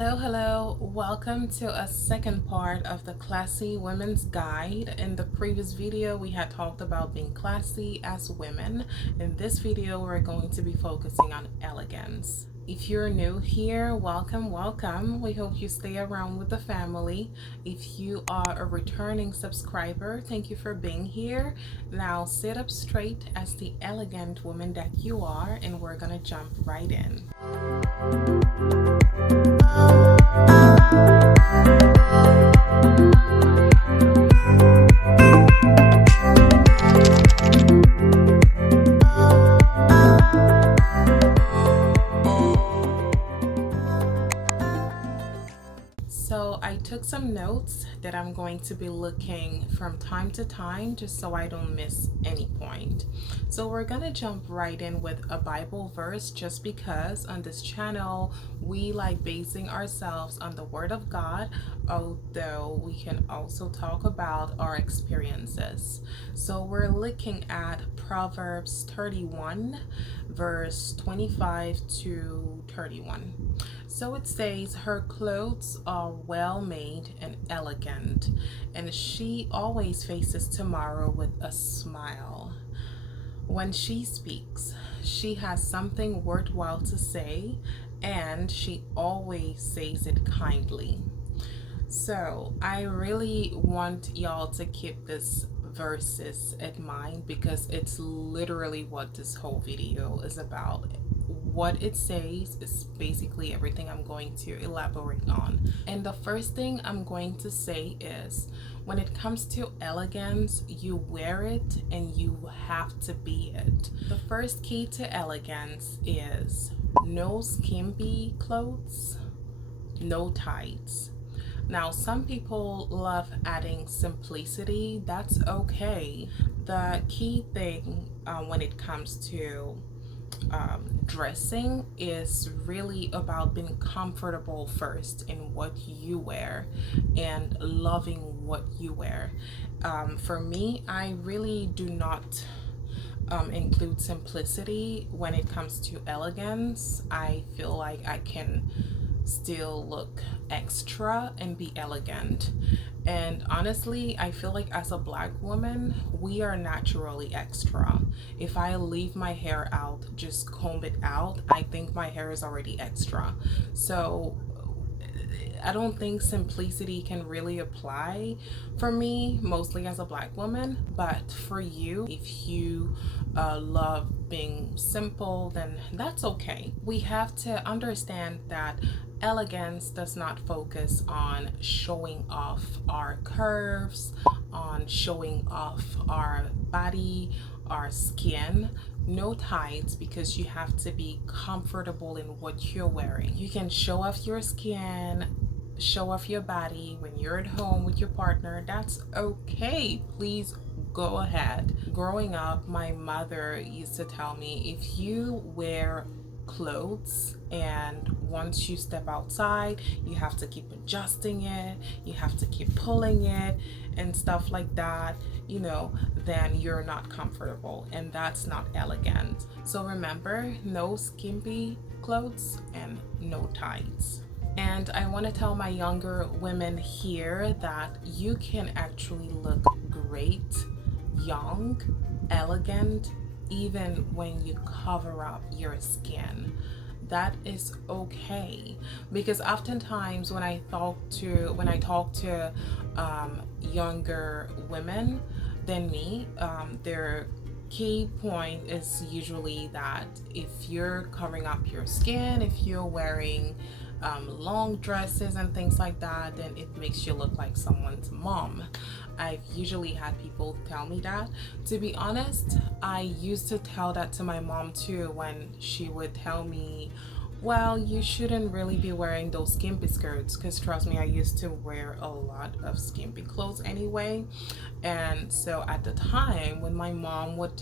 Hello. Welcome to a second part of the Classy Women's Guide. In the previous video, we had talked about being classy as women. In this video, we're going to be focusing on elegance. If you're new here, welcome. We hope you stay around with the family. If you are a returning subscriber, thank you for being here. Now sit up straight as the elegant woman that you are, and we're gonna jump right in. So I took some notes that I'm going to be looking from time to time just so I don't miss any point. So we're gonna jump right in with a Bible verse just because on this channel we like basing ourselves on the Word of God, although we can also talk about our experiences. So we're looking at Proverbs 31 verse 25 to 31. So it says, her clothes are well made and elegant, and she always faces tomorrow with a smile. When she speaks, she has something worthwhile to say, and she always says it kindly. So I really want y'all to keep this verses in mind because it's literally what this whole video is about. What it says is basically everything I'm going to elaborate on. And the first thing I'm going to say is when it comes to elegance, you wear it and you have to be it. The first key to elegance is no skimpy clothes, no tights. Now, some people love adding simplicity. That's okay. The key thing when it comes to dressing is really about being comfortable first in what you wear and loving what you wear. For me, I really do not include simplicity when it comes to elegance. I feel like I can still look extra and be elegant. And honestly, I feel like as a black woman, we are naturally extra. If I leave my hair out, just comb it out, I think my hair is already extra. So I don't think simplicity can really apply for me, mostly as a black woman. But for you, if you love being simple, then that's okay. We have to understand that elegance does not focus on showing off our curves, on showing off our body, our skin. No tights, because you have to be comfortable in what you're wearing. You can show off your skin, show off your body when you're at home with your partner. That's okay. Please go ahead. Growing up, my mother used to tell me, if you wear clothes and once you step outside, you have to keep adjusting it, you have to keep pulling it and stuff like that, then you're not comfortable, and that's not elegant. So remember, no skimpy clothes and no tights. And I want to tell my younger women here that you can actually look great, young, elegant, even when you cover up your skin. That is okay, because oftentimes when I talk to younger women than me, their key point is usually that if you're covering up your skin, if you're wearing long dresses and things like that, then it makes you look like someone's mom. I've usually had people tell me that. To be honest, I used to tell that to my mom too, when she would tell me, well, you shouldn't really be wearing those skimpy skirts, because trust me, I used to wear a lot of skimpy clothes anyway. And so at the time when my mom would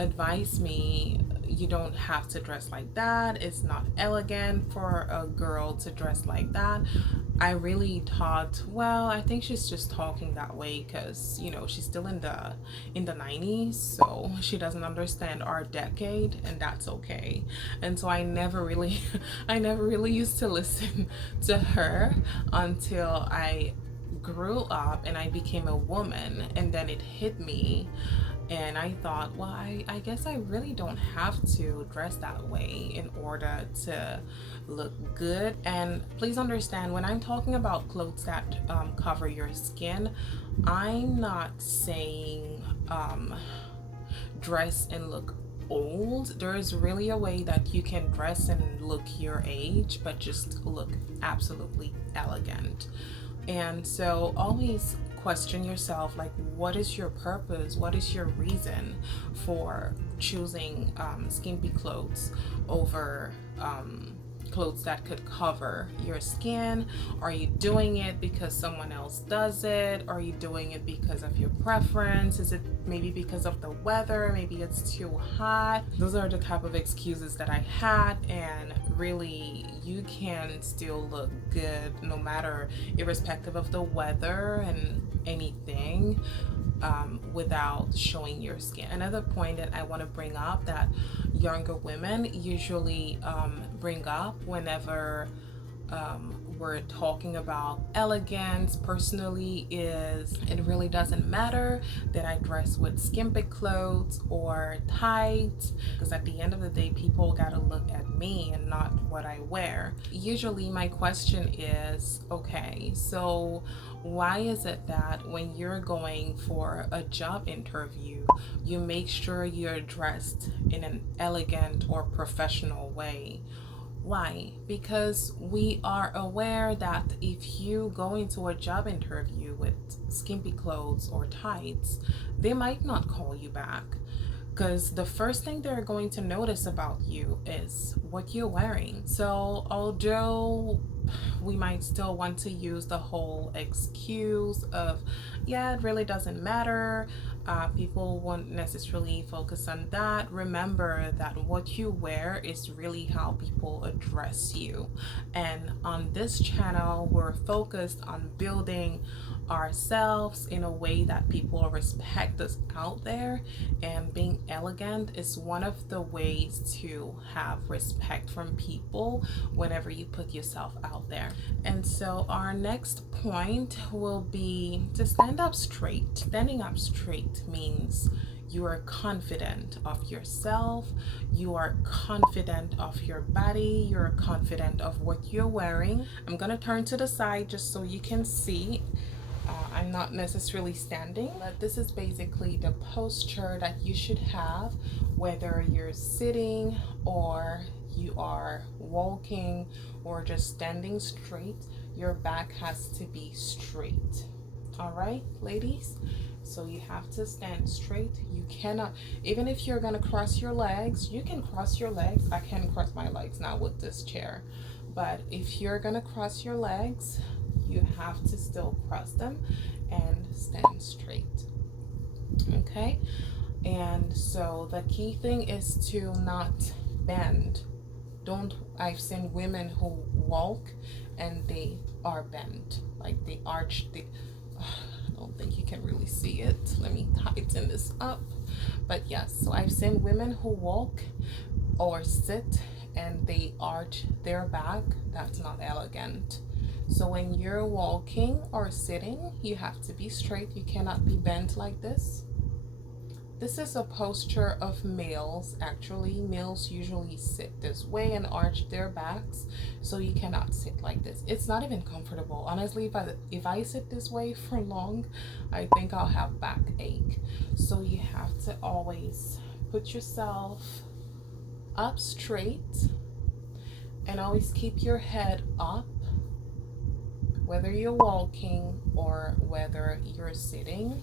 advise me, you don't have to dress like that. It's not elegant for a girl to dress like that. I really thought, well, I think she's just talking that way because, you know, she's still in the 90s, so she doesn't understand our decade, and that's okay. And so I never really I never really used to listen to her until I grew up and I became a woman, and then it hit me, and I thought, well, I guess I really don't have to dress that way in order to look good. And please understand, when I'm talking about clothes that cover your skin, I'm not saying dress and look old. There is really a way that you can dress and look your age, but just look absolutely elegant. And so always question yourself, like, what is your purpose? What is your reason for choosing skimpy clothes over clothes that could cover your skin? Are you doing it because someone else does it? Are you doing it because of your preference? Is it maybe because of the weather? Maybe it's too hot. Those are the type of excuses that I had, and really you can still look good no matter, irrespective of the weather and anything, without showing your skin. Another point that I want to bring up that younger women usually bring up whenever we're talking about elegance personally is, it really doesn't matter that I dress with skimpy clothes or tights, because at the end of the day people gotta look at me and not what I wear. Usually my question is, okay, so why is it that when you're going for a job interview, you make sure you're dressed in an elegant or professional way? Why? Because we are aware that if you go into a job interview with skimpy clothes or tights, they might not call you back. Because the first thing they're going to notice about you is what you're wearing. So, although we might still want to use the whole excuse of, yeah, it really doesn't matter, people won't necessarily focus on that. Remember that what you wear is really how people address you. And on this channel, we're focused on building ourselves in a way that people respect us out there, and being elegant is one of the ways to have respect from people whenever you put yourself out there. And so our next point will be to stand up straight. Standing up straight means you are confident of yourself, you are confident of your body, you're confident of what you're wearing. I'm gonna turn to the side just so you can see. I'm not necessarily standing, but this is basically the posture that you should have, whether you're sitting or you are walking or just standing straight. Your back has to be straight. All right, ladies? So you have to stand straight. You cannot, even if you're gonna cross your legs, you can cross your legs. I can cross my legs now with this chair, but if you're gonna cross your legs, you have to still cross them and stand straight. Okay? And so the key thing is to not bend. I've seen women who walk and they are bent, like they arch the, I don't think you can really see it. Let me tighten this up. But yes, so I've seen women who walk or sit and they arch their back. That's not elegant. So when you're walking or sitting, you have to be straight. You cannot be bent like this. This is a posture of males. Actually, males usually sit this way and arch their backs. So you cannot sit like this. It's not even comfortable. Honestly, if I sit this way for long, I think I'll have backache. So you have to always put yourself up straight and always keep your head up, whether you're walking or whether you're sitting.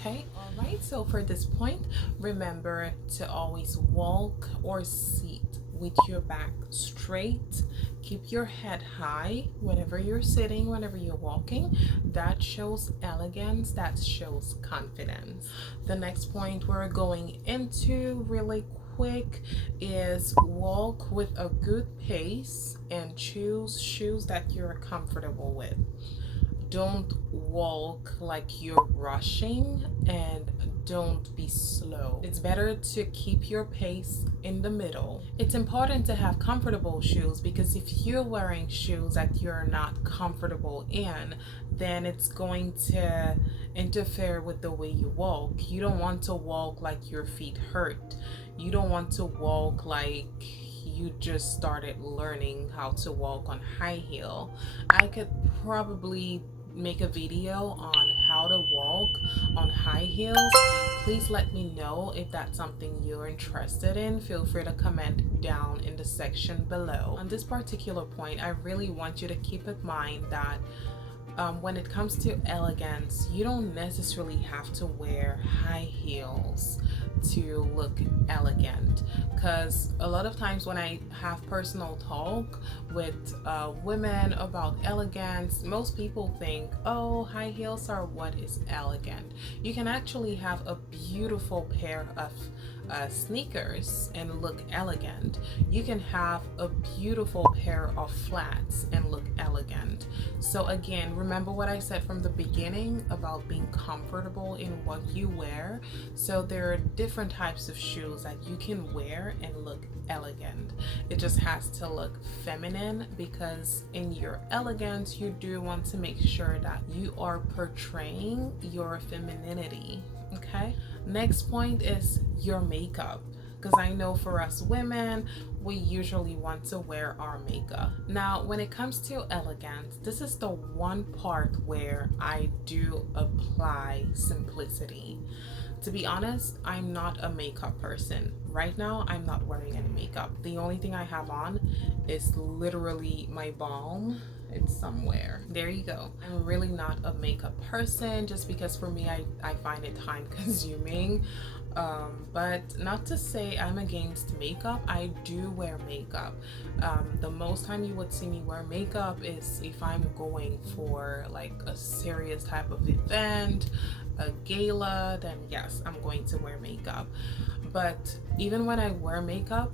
Okay, all right, so for this point, remember to always walk or sit with your back straight. Keep your head high whenever you're sitting, whenever you're walking. That shows elegance, that shows confidence. The next point we're going into really quick is walk with a good pace and choose shoes that you're comfortable with. Don't walk like you're rushing, and don't be slow. It's better to keep your pace in the middle. It's important to have comfortable shoes, because if you're wearing shoes that you're not comfortable in, then it's going to interfere with the way you walk. You don't want to walk like your feet hurt. You don't want to walk like you just started learning how to walk on high heel. I could probably make a video on how to walk on high heels. Please let me know if that's something you're interested in. Feel free to comment down in the section below. On this particular point, I really want you to keep in mind that when it comes to elegance, you don't necessarily have to wear high heels to look elegant, because a lot of times when I have personal talk with women about elegance, most people think, oh, high heels are what is elegant. You can actually have a beautiful pair of sneakers and look elegant. You can have a beautiful pair of flats and look elegant. So again, remember what I said from the beginning about being comfortable in what you wear. So there are different types of shoes that you can wear and look elegant. It just has to look feminine, because in your elegance, you do want to make sure that you are portraying your femininity. Okay, next point is your makeup, because I know for us women, we usually want to wear our makeup. Now, when it comes to elegance, this is the one part where I do apply simplicity. To be honest, I'm not a makeup person. Right now, I'm not wearing any makeup. The only thing I have on is literally my balm. It's somewhere. There you go. I'm really not a makeup person, just because for me, I find it time consuming. But not to say I'm against makeup. I do wear makeup. The most time you would see me wear makeup is if I'm going for like a serious type of event, a gala, then yes, I'm going to wear makeup. But even when I wear makeup,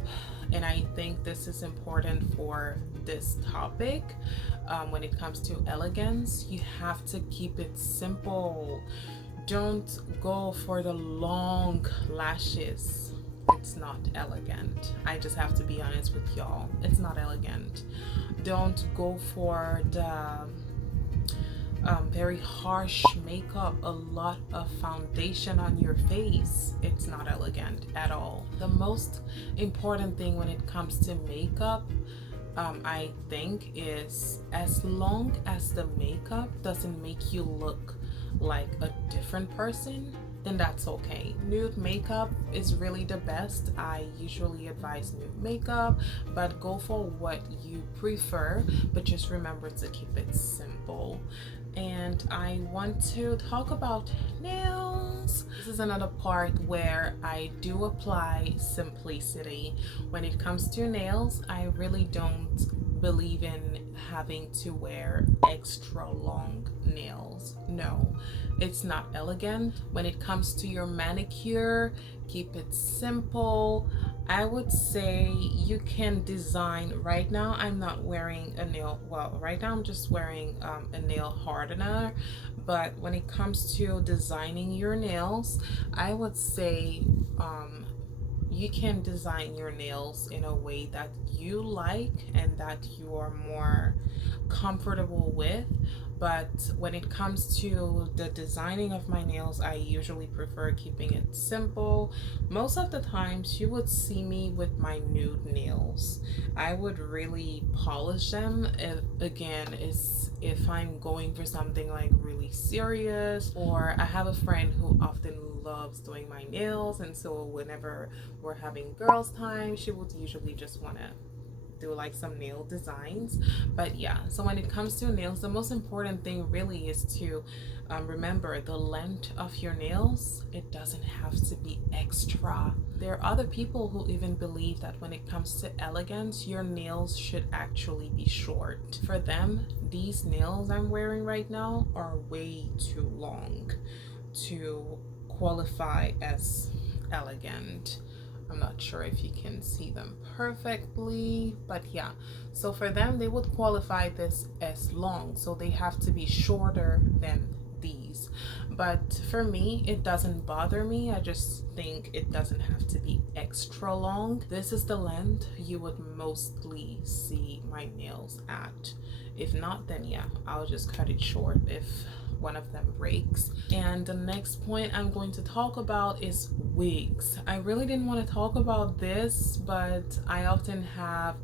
and I think this is important for this topic, when it comes to elegance, you have to keep it simple. Don't go for the long lashes. It's not elegant. I just have to be honest with y'all. It's not elegant. Don't go for the very harsh makeup, a lot of foundation on your face. It's not elegant at all. The most important thing when it comes to makeup, I think, is as long as the makeup doesn't make you look like a different person, then that's okay. Nude makeup is really the best. I usually advise nude makeup, but go for what you prefer, but just remember to keep it simple. And I want to talk about nails. This is another part where I do apply simplicity. When it comes to nails, I really don't believe in having to wear extra long nails. No, it's not elegant. When it comes to your manicure, keep it simple. I would say you can design. Right now I'm not wearing a nail, well, right now I'm just wearing a nail hardener, but when it comes to designing your nails, I would say you can design your nails in a way that you like and that you are more comfortable with. But when it comes to the designing of my nails, I usually prefer keeping it simple. Most of the times you would see me with my nude nails. I would really polish them if I'm going for something like really serious, or I have a friend who often loves doing my nails, and so whenever we're having girls time, she would usually just want to do like some nail designs. But yeah, so when it comes to nails, the most important thing really is to remember the length of your nails. It doesn't have to be extra. There are other people who even believe that when it comes to elegance, your nails should actually be short. For them, these nails I'm wearing right now are way too long to qualify as elegant. I'm not sure if you can see them perfectly, but yeah. So for them, they would qualify this as long, so they have to be shorter than these. But for me, it doesn't bother me. I just think it doesn't have to be extra long. This is the length you would mostly see my nails at. If not, then yeah, I'll just cut it short if one of them breaks. And the next point I'm going to talk about is wigs. I really didn't want to talk about this, but I often have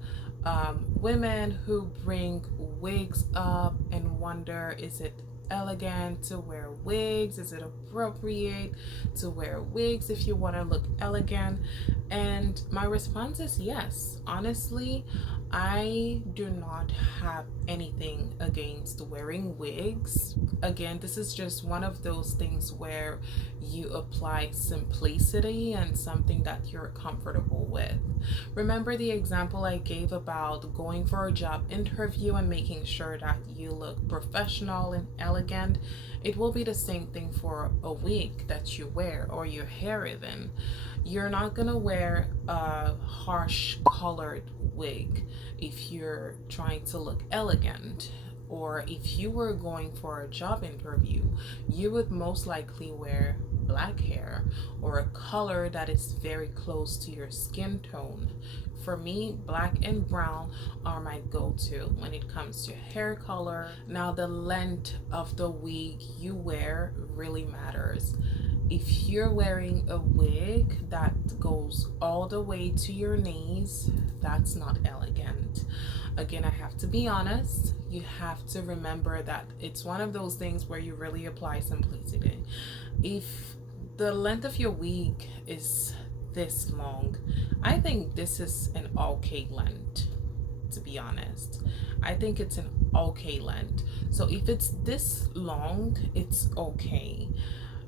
women who bring wigs up and wonder, is it elegant to wear wigs? Is it appropriate to wear wigs if you want to look elegant? And my response is yes. Honestly, I do not have anything against wearing wigs. Again, this is just one of those things where you apply simplicity and something that you're comfortable with. Remember the example I gave about going for a job interview and making sure that you look professional and elegant? It will be the same thing for a wig that you wear, or your hair even. You're not gonna wear a harsh colored wig if you're trying to look elegant. Or if you were going for a job interview, you would most likely wear black hair or a color that is very close to your skin tone. For me, black and brown are my go-to when it comes to hair color. Now, the length of the wig you wear really matters. If you're wearing a wig that goes all the way to your knees, that's not elegant. Again, I have to be honest. You have to remember that it's one of those things where you really apply simplicity. If the length of your wig is this long, I think this is an okay length, to be honest. I think it's an okay length. So if it's this long, it's okay.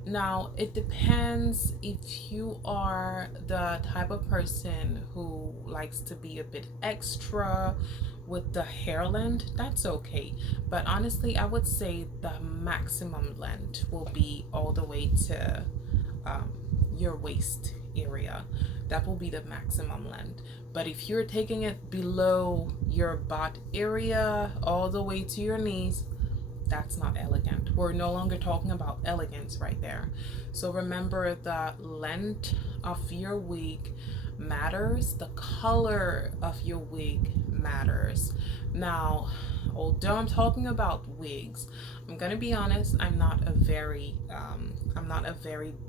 Now, it depends if you are the type of person who likes to be a bit extra with the hair length, that's okay. But honestly, I would say the maximum length will be all the way to your waist area. That will be the maximum length. But if you're taking it below your butt area all the way to your knees, that's not elegant. We're no longer talking about elegance right there. So remember, the length of your wig matters, the color of your wig matters. Now, although I'm talking about wigs, I'm gonna be honest, I'm not a very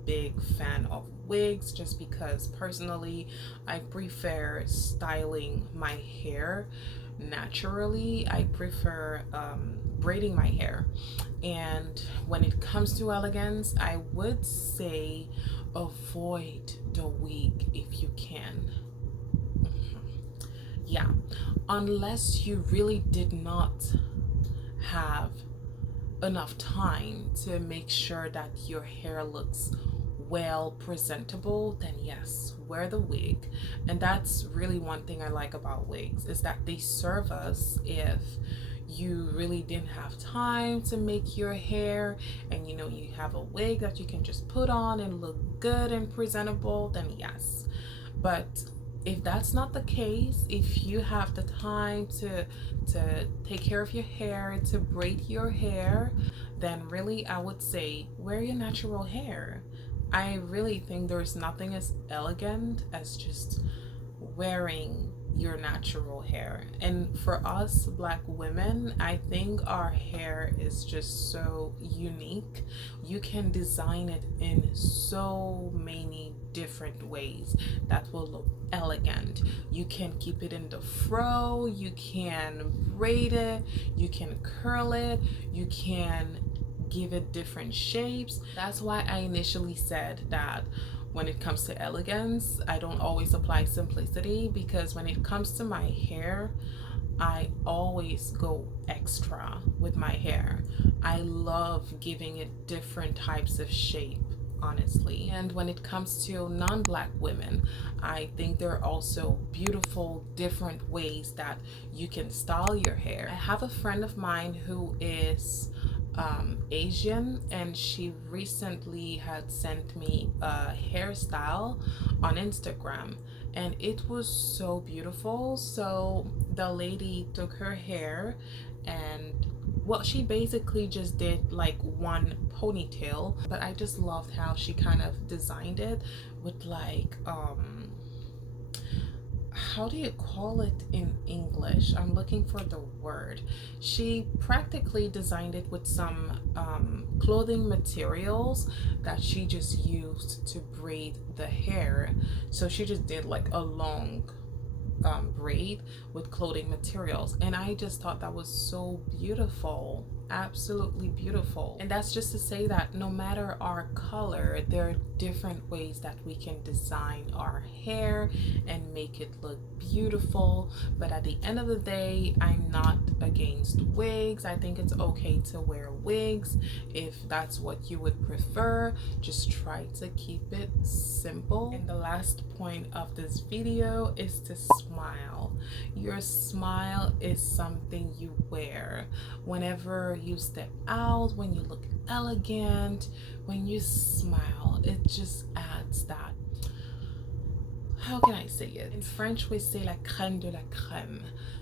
big fan of wigs, just because personally I prefer styling my hair naturally. I prefer braiding my hair. And when it comes to elegance, I would say avoid the wig if you can. Yeah, unless you really did not have enough time to make sure that your hair looks well presentable, then yes, wear the wig. And that's really one thing I like about wigs, is that they serve us if you really didn't have time to make your hair, and you know you have a wig that you can just put on and look good and presentable, then yes. But if that's not the case, if you have the time to take care of your hair, to braid your hair, then really I would say wear your natural hair. I really think there's nothing as elegant as just wearing your natural hair. And for us Black women, I think our hair is just so unique. You can design it in so many different ways that will look elegant. You can keep it in the fro, you can braid it, you can curl it, you can give it different shapes. That's why I initially said that when it comes to elegance. I don't always apply simplicity, because when it comes to my hair, I always go extra with my hair. I love giving it different types of shape, honestly. And when it comes to non-black women, I think there are also beautiful different ways that you can style your hair. I have a friend of mine who is Asian, and she recently had sent me a hairstyle on Instagram, and it was so beautiful. So the lady took her hair, and well, she basically just did like one ponytail, but I just loved how she kind of designed it with like how do you call it in English? I'm looking for the word. She practically designed it with some clothing materials that she just used to braid the hair. So she just did like a long braid with clothing materials, and I just thought that was so beautiful, absolutely beautiful. And that's just to say that no matter our color, there are different ways that we can design our hair and make it look beautiful. But at the end of the day, I'm not against wigs. I think it's okay to wear wigs if that's what you would prefer. Just try to keep it simple. And the last point of this video is to smile. Your smile is something you wear whenever you step out, when you look elegant, when you smile. It just adds that, how can I say it? In French we say la crème de la crème.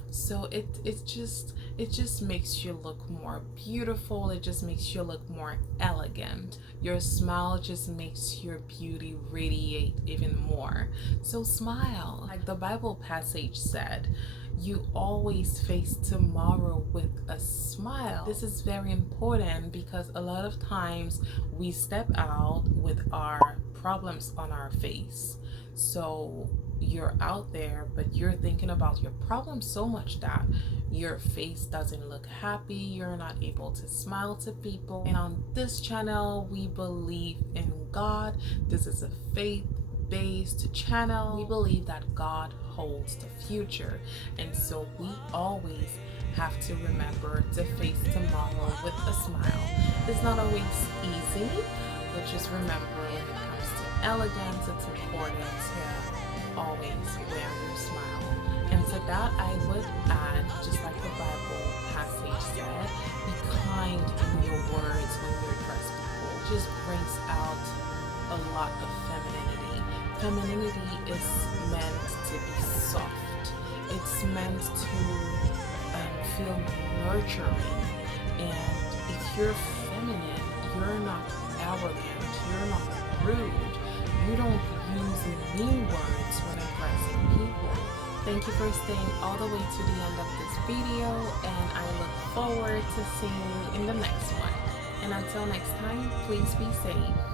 So it just makes you look more beautiful. It just makes you look more elegant. Your smile just makes your beauty radiate even more. So smile. Like the Bible passage said, you always face tomorrow with a smile. This is very important because a lot of times we step out with our problems on our face. So you're out there, but you're thinking about your problem so much that your face doesn't look happy. You're not able to smile to people. And on this channel, we believe in God. This is a faith-based channel. We believe that God holds the future, and so we always have to remember to face tomorrow with a smile. It's not always easy, but just remember, when it comes to elegance, it's important to always wear your smile. And to that I would add, just like the Bible passage said, be kind in your words when you address people. It just brings out a lot of femininity. Femininity is meant to be soft. It's meant to feel nurturing. And if you're feminine, you're not arrogant, you're not rude, you don't use mean words when addressing people. Thank you for staying all the way to the end of this video, and I look forward to seeing you in the next one. And until next time, please be safe.